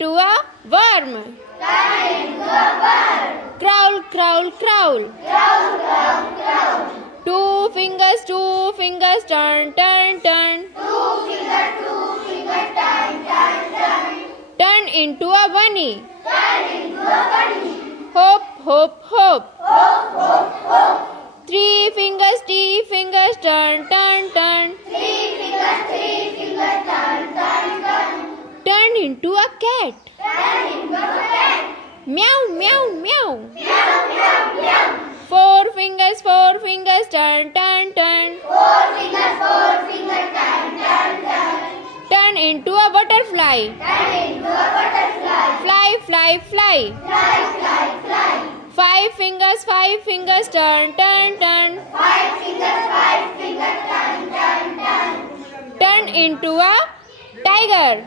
into a worm. Crawl, crawl, crawl. 2 fingers, turn, turn, turn. Turn into a bunny. Hop, hop, hop. 3 fingers, turn, turn, turn. Turn into a cat. Meow, meow, meow. 4 fingers, turn, turn, turn. Turn into a butterfly. Fly, fly, fly. 5 fingers, turn, turn, turn. Turn into a tiger.